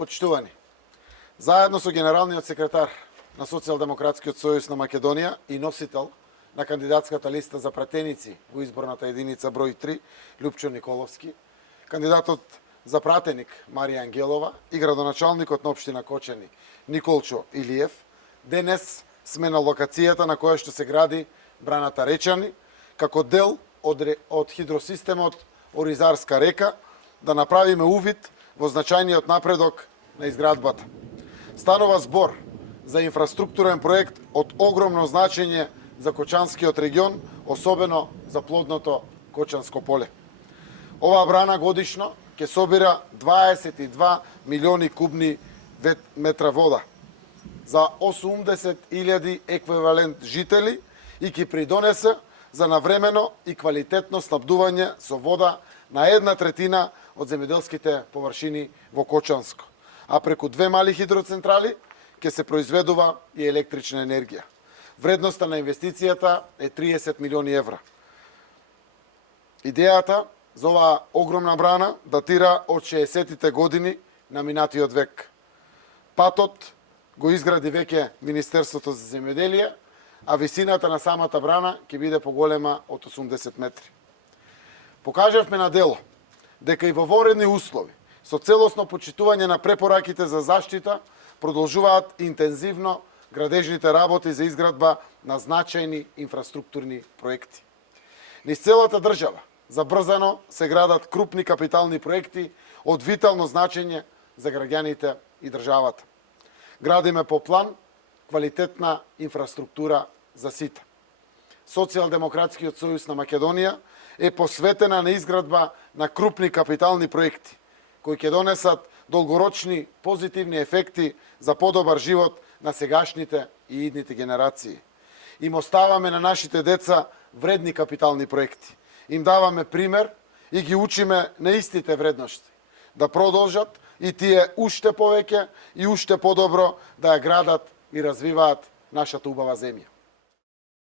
Почитувани, заедно со генералниот секретар на Социјалдемократскиот сојуз на Македонија и носител на кандидатската листа за пратеници во изборната единица број 3, Лјупчо Николовски, кандидатот за пратеник Марија Ангелова и градоначалникот на општина Кочани Николчо Илиев, денес сме на локацијата на која што се гради браната Речани, како дел од хидросистемот Оризарска река, да направиме увид во значајниот напредок на изградбата. Станува збор за инфраструктурен проект од огромно значење за Кочанскиот регион, особено за плодното Кочанско поле. Оваа брана годишно ќе собира 22 милиони кубни метра вода за 80.000 еквивалент жители и ќе придонесе за навремено и квалитетно снабдување со вода на 1/3 од земјоделските површини во Кочанско, а преку две мали хидроцентрали ќе се произведува и електрична енергија. Вредноста на инвестицијата е 30 милиони евра. Идејата за оваа огромна брана датира од 60-тите години на минатиот век. Патот го изгради веќе Министерството за земјоделие, а висината на самата брана ќе биде поголема од 80 метри. Покажавме на дело дека и во воредни услови, со целосно почитување на препораките за заштита, продолжуваат интензивно градежните работи за изградба на значајни инфраструктурни проекти. Низ целата држава забрзано се градат крупни капитални проекти од витално значење за граѓаните и државата. Градиме по план квалитетна инфраструктура за сите. Социјалдемократскиот сојуз на Македонија е посветена на изградба на крупни капитални проекти, кои ќе донесат долгорочни позитивни ефекти за подобар живот на сегашните и идните генерации. Им оставаме на нашите деца вредни капитални проекти. Им даваме пример и ги учиме на истите вредности, да продолжат и тие уште повеќе и уште подобро да ја градат и развиваат нашата убава земја.